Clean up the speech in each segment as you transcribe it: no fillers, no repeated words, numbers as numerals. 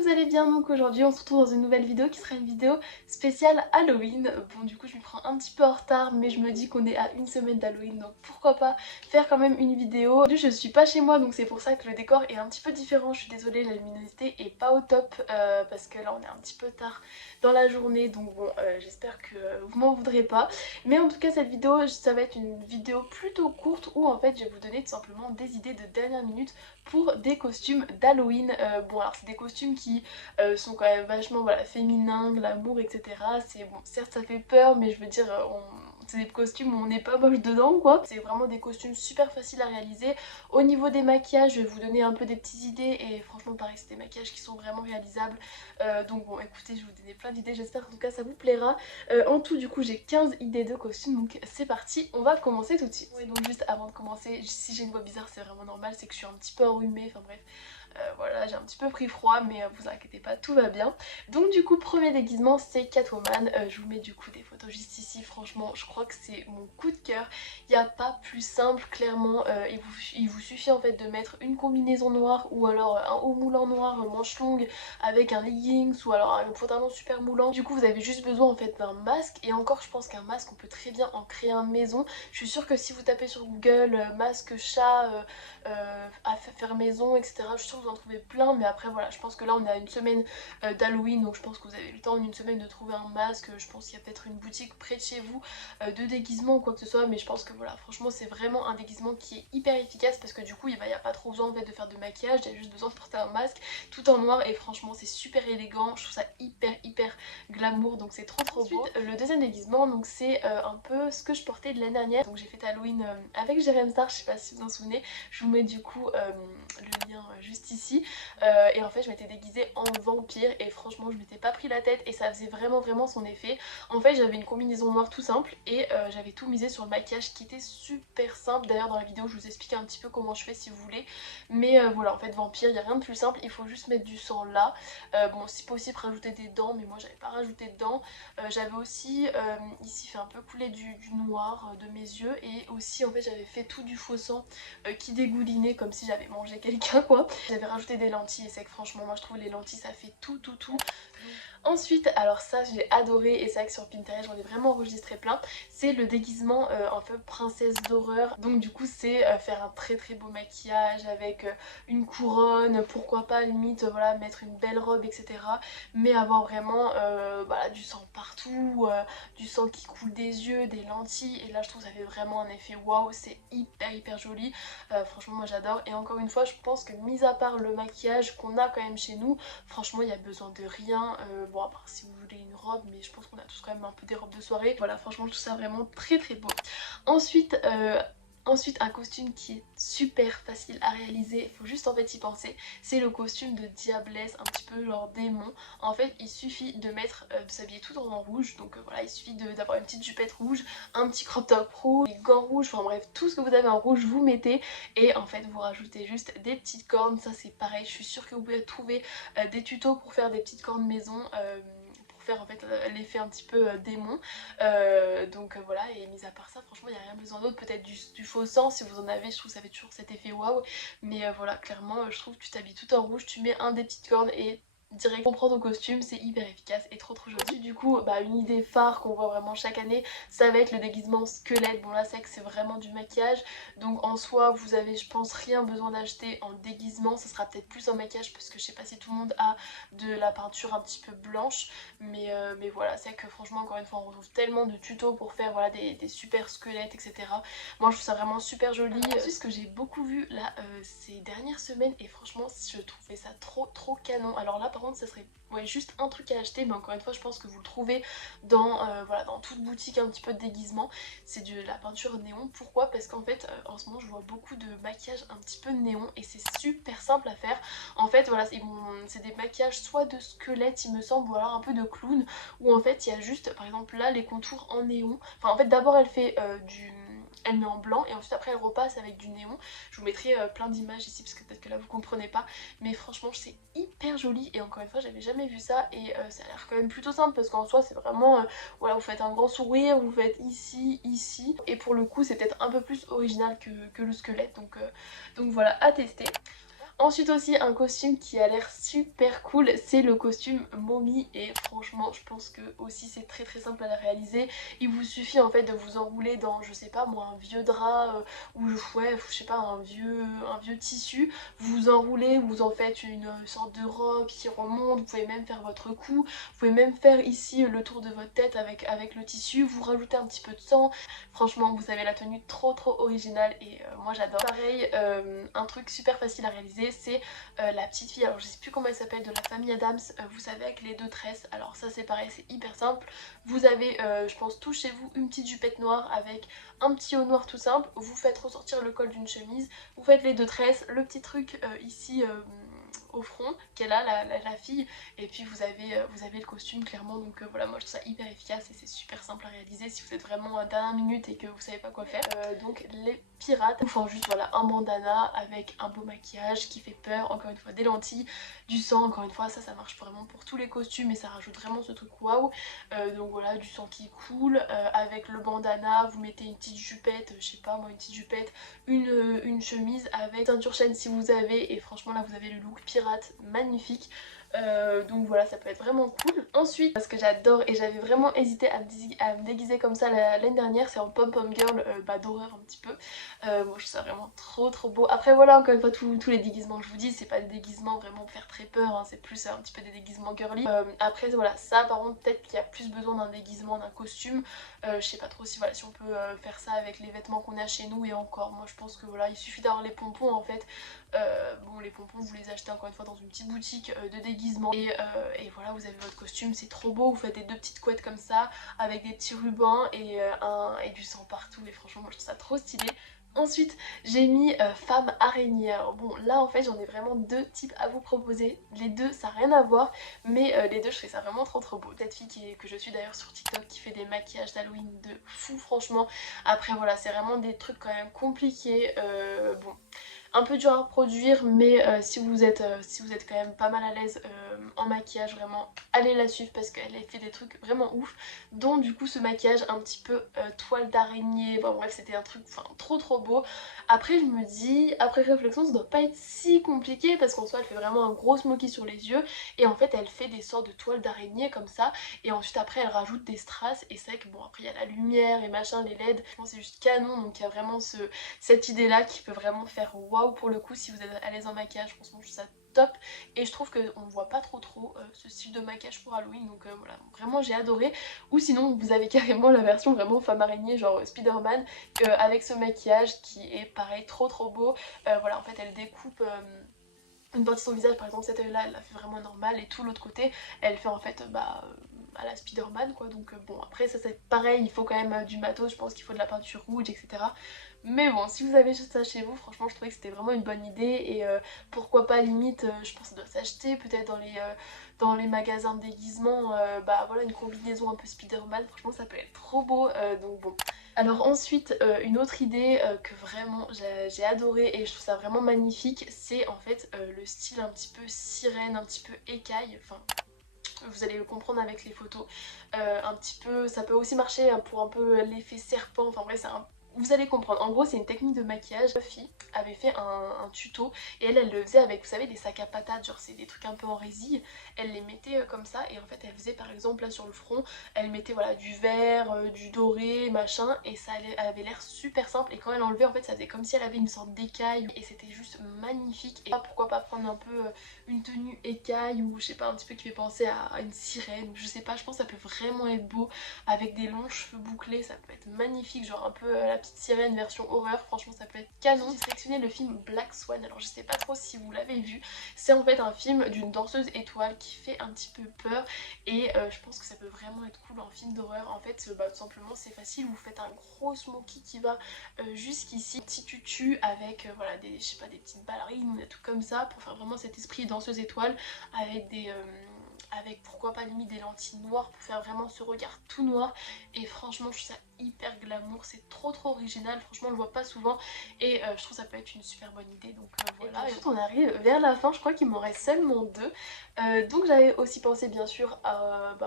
vous allez bien? Donc aujourd'hui on se retrouve dans une nouvelle vidéo qui sera une vidéo spéciale Halloween. Bon du coup je m'y prends un petit peu en retard mais je me dis qu'on est à une semaine d'Halloween donc pourquoi pas faire quand même une vidéo. Aujourd'hui je suis pas chez moi donc c'est pour ça que le décor est un petit peu différent. Je suis désolée, la luminosité est pas au top parce que là on est un petit peu tard dans la journée donc bon j'espère que vous m'en voudrez pas. Mais en tout cas cette vidéo ça va être une vidéo plutôt courte où en fait je vais vous donner tout simplement des idées de dernière minute pour des costumes d'Halloween. Bon alors c'est des costumes qui sont quand même vachement voilà, féminins, glamour, etc. C'est bon, certes ça fait peur mais je veux dire c'est des costumes où on n'est pas moche dedans quoi. C'est vraiment des costumes super faciles à réaliser. Au niveau des maquillages je vais vous donner un peu des petites idées et franchement pareil c'est des maquillages qui sont vraiment réalisables. Donc bon écoutez je vais vous donner plein d'idées, j'espère en tout cas ça vous plaira. En tout du coup j'ai 15 idées de costumes donc c'est parti, on va commencer tout de suite. Oui donc juste avant de commencer, si j'ai une voix bizarre c'est vraiment normal, c'est que je suis un petit peu enrhumée, enfin bref. Voilà, j'ai un petit peu pris froid mais vous inquiétez pas, tout va bien. Donc du coup premier déguisement c'est Catwoman. Je vous mets du coup des photos juste ici, franchement je crois que c'est mon coup de cœur. Il n'y a pas plus simple clairement, il vous suffit en fait de mettre une combinaison noire ou alors un haut moulant noir, manche longue avec un leggings ou alors un pantalon super moulant. Du coup vous avez juste besoin en fait d'un masque et encore je pense qu'un masque on peut très bien en créer un maison. Je suis sûre que si vous tapez sur Google masque chat à faire maison etc, je suis sûre que vous en trouvez plein mais après voilà je pense que là on est à une semaine d'Halloween donc je pense que vous avez le temps en une semaine de trouver un masque. Je pense qu'il y a peut-être une boutique près de chez vous de déguisement ou quoi que ce soit mais je pense que voilà franchement c'est vraiment un déguisement qui est hyper efficace parce que du coup il n'y a pas trop besoin en fait de faire de maquillage, il y a juste besoin de porter un masque tout en noir et franchement c'est super élégant, je trouve ça hyper glamour donc c'est trop beau. Ensuite le deuxième déguisement donc c'est un peu ce que je portais de l'année dernière, donc j'ai fait Halloween avec Jerem Star, je sais pas si vous en souvenez, je vous mets du coup le lien juste ici. Et en fait je m'étais déguisée en vampire et franchement je m'étais pas pris la tête et ça faisait vraiment son effet. En fait j'avais une combinaison noire tout simple et j'avais tout misé sur le maquillage qui était super simple. D'ailleurs dans la vidéo je vous explique un petit peu comment je fais si vous voulez. Mais voilà en fait vampire il n'y a rien de plus simple, il faut juste mettre du sang là. Bon si possible rajouter des dents mais moi j'avais pas rajouté de dents. J'avais aussi ici fait un peu couler du noir de mes yeux et aussi en fait j'avais fait tout du faux sang qui dégoulinait comme si j'avais mangé quelqu'un quoi. J'avais rajouté des lentilles et c'est que franchement moi je trouve les lentilles ça fait tout. Ensuite, alors ça j'ai adoré et c'est vrai que sur Pinterest j'en ai vraiment enregistré plein, c'est le déguisement un peu princesse d'horreur. Donc du coup c'est faire un très beau maquillage avec une couronne, pourquoi pas limite voilà mettre une belle robe etc. Mais avoir vraiment voilà, du sang partout, du sang qui coule des yeux, des lentilles et là je trouve que ça fait vraiment un effet waouh, c'est hyper joli. Franchement moi j'adore et encore une fois je pense que mis à part le maquillage qu'on a quand même chez nous, franchement il n'y a besoin de rien. Bon à part si vous voulez une robe mais je pense qu'on a tous quand même un peu des robes de soirée. Voilà franchement je trouve ça vraiment très beau. Ensuite un costume qui est super facile à réaliser, il faut juste en fait y penser, c'est le costume de diablesse, un petit peu genre démon. En fait il suffit de mettre, de s'habiller tout en rouge, donc voilà il suffit d'avoir une petite jupette rouge, un petit crop top rouge, des gants rouges, enfin bref tout ce que vous avez en rouge vous mettez et en fait vous rajoutez juste des petites cornes, ça c'est pareil, je suis sûre que vous pouvez trouver des tutos pour faire des petites cornes maison. Faire en fait l'effet un petit peu démon. Donc voilà et mis à part ça franchement il n'y a rien besoin d'autre, peut-être du faux sang si vous en avez, je trouve que ça fait toujours cet effet waouh mais voilà clairement je trouve que tu t'habilles tout en rouge, tu mets un des petites cornes et direct on prend ton costume, c'est hyper efficace et trop joli. Du coup bah une idée phare qu'on voit vraiment chaque année ça va être le déguisement squelette. Bon là c'est que c'est vraiment du maquillage donc en soi vous avez je pense rien besoin d'acheter en déguisement, ça sera peut-être plus en maquillage parce que je sais pas si tout le monde a de la peinture un petit peu blanche mais voilà c'est que franchement encore une fois on retrouve tellement de tutos pour faire voilà, des super squelettes etc. Moi je trouve ça vraiment super joli. C'est ce que j'ai beaucoup vu là ces dernières semaines et franchement je trouvais ça trop canon. Alors là par contre ça serait ouais, juste un truc à acheter mais encore une fois je pense que vous le trouvez dans, voilà, dans toute boutique un petit peu de déguisement, c'est de la peinture néon. Pourquoi? Parce qu'en fait en ce moment je vois beaucoup de maquillage un petit peu néon et c'est super simple à faire. En fait voilà c'est des maquillages soit de squelette il me semble ou alors un peu de clown où en fait il y a juste par exemple là les contours en néon. Enfin en fait d'abord elle fait elle met en blanc et ensuite après elle repasse avec du néon. Je vous mettrai plein d'images ici parce que peut-être que là vous comprenez pas mais franchement c'est hyper joli et encore une fois j'avais jamais vu ça et ça a l'air quand même plutôt simple parce qu'en soi c'est vraiment voilà vous faites un grand sourire, vous faites ici et pour le coup c'est peut-être un peu plus original que le squelette donc voilà à tester. Ensuite aussi un costume qui a l'air super cool, c'est le costume Mommy et franchement je pense que aussi c'est très simple à la réaliser. Il vous suffit en fait de vous enrouler dans je sais pas moi un vieux drap ou ouais je sais pas un vieux tissu, vous enroulez, vous en faites une sorte de robe qui remonte, vous pouvez même faire votre cou, vous pouvez même faire ici le tour de votre tête avec le tissu, vous rajoutez un petit peu de sang. Franchement vous avez la tenue trop originale et moi j'adore. Pareil un truc super facile à réaliser c'est la petite fille, alors je sais plus comment elle s'appelle, de la famille Adams, vous savez avec les deux tresses. Alors ça c'est pareil, c'est hyper simple. Vous avez je pense tout chez vous une petite jupette noire avec un petit haut noir tout simple, vous faites ressortir le col d'une chemise, vous faites les deux tresses, le petit truc ici au front qu'elle a la fille, et puis vous avez le costume clairement. Donc voilà, moi je trouve ça hyper efficace et c'est super simple à réaliser si vous êtes vraiment à dernière minute et que vous savez pas quoi faire. Donc les pirates font juste voilà un bandana avec un beau maquillage qui fait peur, encore une fois des lentilles, du sang, encore une fois ça marche vraiment pour tous les costumes et ça rajoute vraiment ce truc waouh. Donc voilà, du sang qui coule, avec le bandana vous mettez une petite jupette, je sais pas moi une petite jupette, une chemise avec ceinture chaîne si vous avez, et franchement là vous avez le look pirate magnifique. Donc voilà, ça peut être vraiment cool. Ensuite, ce que j'adore et j'avais vraiment hésité à me déguiser comme ça l'année dernière, c'est en pom-pom girl d'horreur un petit peu. Moi je trouve ça vraiment trop beau. Après voilà, encore une fois tous les déguisements que je vous dis, c'est pas des déguisements vraiment pour faire très peur, hein, c'est plus un petit peu des déguisements girly. Après voilà, ça par contre peut-être qu'il y a plus besoin d'un déguisement, d'un costume. Je sais pas trop si voilà si on peut faire ça avec les vêtements qu'on a chez nous, et encore moi je pense que voilà il suffit d'avoir les pompons en fait. Bon les pompons vous les achetez encore une fois dans une petite boutique de déguisement et voilà vous avez votre costume, c'est trop beau. Vous faites des deux petites couettes comme ça avec des petits rubans et du sang partout, et franchement moi je trouve ça trop stylé. Ensuite j'ai mis femme araignée. Alors bon là en fait j'en ai vraiment deux types à vous proposer. Les deux ça n'a rien à voir, mais les deux je trouve ça vraiment trop beau. Cette fille que je suis d'ailleurs sur TikTok qui fait des maquillages d'Halloween de fou franchement. Après voilà c'est vraiment des trucs quand même compliqués. Bon un peu dur à reproduire, mais si vous êtes quand même pas mal à l'aise en maquillage, vraiment allez la suivre parce qu'elle a fait des trucs vraiment ouf, dont du coup ce maquillage un petit peu toile d'araignée. Bon bref c'était un truc trop beau. Après je me dis, après réflexion ça doit pas être si compliqué parce qu'en soi elle fait vraiment un gros smoky sur les yeux et en fait elle fait des sortes de toiles d'araignée comme ça, et ensuite après elle rajoute des strass, et c'est vrai que bon après il y a la lumière et machin, les LED, je pense c'est juste canon. Donc il y a vraiment cette idée là qui peut vraiment faire waouh pour le coup si vous êtes à l'aise en maquillage. Franchement je trouve ça top et je trouve qu'on ne voit pas trop ce style de maquillage pour Halloween. Donc voilà, vraiment j'ai adoré. Ou sinon vous avez carrément la version vraiment femme araignée genre Spider-Man avec ce maquillage qui est pareil trop beau. Voilà en fait elle découpe une partie de son visage, par exemple cet œil là elle la fait vraiment normal, et tout l'autre côté elle fait en fait à la Spider-Man quoi. Donc bon après ça c'est pareil, il faut quand même du matos, je pense qu'il faut de la peinture rouge etc. Mais bon si vous avez ça chez vous, franchement je trouvais que c'était vraiment une bonne idée, et pourquoi pas limite je pense que ça doit s'acheter peut-être dans les magasins de déguisement, bah voilà une combinaison un peu Spider-Man, franchement ça peut être trop beau. Donc bon. Alors ensuite une autre idée que vraiment j'ai adoré et je trouve ça vraiment magnifique, c'est en fait le style un petit peu sirène, un petit peu écaille, enfin vous allez le comprendre avec les photos. Un petit peu, ça peut aussi marcher pour un peu l'effet serpent, enfin bref vous allez comprendre. En gros c'est une technique de maquillage. Ma fille avait fait un tuto et elle le faisait avec, vous savez, des sacs à patates, genre c'est des trucs un peu en résille. Elle les mettait comme ça, et en fait elle faisait par exemple là sur le front, elle mettait voilà du vert, du doré, machin, et ça avait l'air super simple, et quand elle enlevait en fait ça faisait comme si elle avait une sorte d'écaille et c'était juste magnifique. Et pourquoi pas prendre un peu une tenue écaille ou je sais pas un petit peu qui fait penser à une sirène, je sais pas, je pense que ça peut vraiment être beau avec des longs cheveux bouclés, ça peut être magnifique, genre un peu la petite sirène version horreur, franchement ça peut être canon. J'ai sélectionné le film Black Swan, alors je sais pas trop si vous l'avez vu, c'est en fait un film d'une danseuse étoile qui fait un petit peu peur, et je pense que ça peut vraiment être cool en film d'horreur. En fait tout simplement c'est facile, vous faites un gros smoky qui va jusqu'ici, petit tutu avec voilà des, je sais pas, des petites ballerines ou des trucs comme ça pour faire vraiment cet esprit danseuse étoile, avec avec pourquoi pas limite des lentilles noires pour faire vraiment ce regard tout noir, et franchement je trouve ça hyper glamour, c'est trop original, franchement on le voit pas souvent et je trouve que ça peut être une super bonne idée, donc voilà. Et ensuite on arrive vers la fin, je crois qu'il m'en reste seulement deux. Donc j'avais aussi pensé bien sûr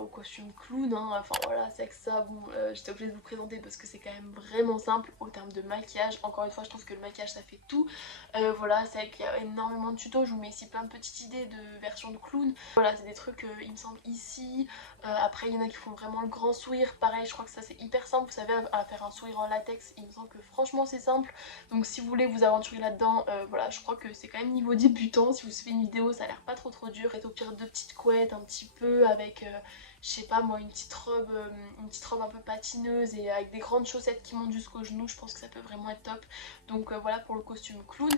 au costume clown, hein. Enfin voilà, c'est que ça, bon j'étais obligée de vous présenter parce que c'est quand même vraiment simple au terme de maquillage. Encore une fois je trouve que le maquillage ça fait tout. Voilà, c'est vrai qu'il y a énormément de tutos, je vous mets ici plein de petites idées de versions de clown. Voilà, c'est des trucs il me semble ici. Après il y en a qui font vraiment le grand sourire, pareil je crois que ça c'est hyper simple, vous savez, à faire un sourire en latex, il me semble que franchement c'est simple. Donc si vous voulez vous aventurer là-dedans, voilà, je crois que c'est quand même niveau débutant. Si vous suivez une vidéo ça a l'air pas trop dur. Et au pire deux petites couettes un petit peu avec je sais pas moi, une petite robe un peu patineuse et avec des grandes chaussettes qui montent jusqu'aux genoux, je pense que ça peut vraiment être top. Donc voilà pour le costume clown.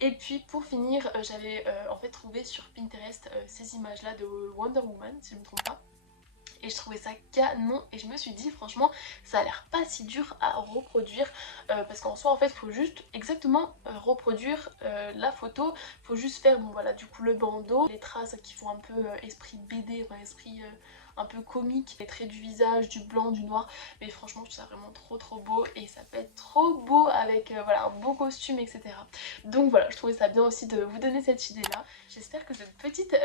Et puis pour finir, j'avais en fait trouvé sur Pinterest ces images là de Wonder Woman, si je ne me trompe pas. Et je trouvais ça canon et je me suis dit franchement ça a l'air pas si dur à reproduire parce qu'en soi en fait il faut juste exactement reproduire la photo, faut juste faire bon voilà du coup le bandeau, les traces qui font un peu esprit BD, enfin esprit un peu comique, les traits du visage, du blanc, du noir, mais franchement je trouve ça vraiment trop beau et ça peut être trop beau avec voilà un beau costume, etc. Donc voilà, je trouvais ça bien aussi de vous donner cette idée là. J'espère que cette petite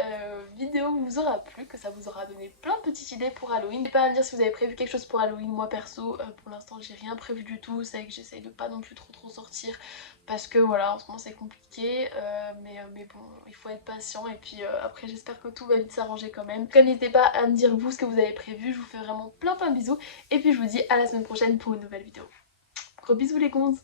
vidéo vous aura plu, que ça vous aura donné plein de petites idées pour Halloween. N'hésitez pas à me dire si vous avez prévu quelque chose pour Halloween. Moi perso pour l'instant j'ai rien prévu du tout, c'est que j'essaye de pas non plus trop sortir parce que voilà en ce moment c'est compliqué mais bon il faut être patient et puis après j'espère que tout va vite s'arranger quand même. Donc n'hésitez pas à me dire vous ce que vous avez prévu, je vous fais vraiment plein de bisous et puis je vous dis à la semaine prochaine pour une nouvelle vidéo. Gros bisous les gonzes.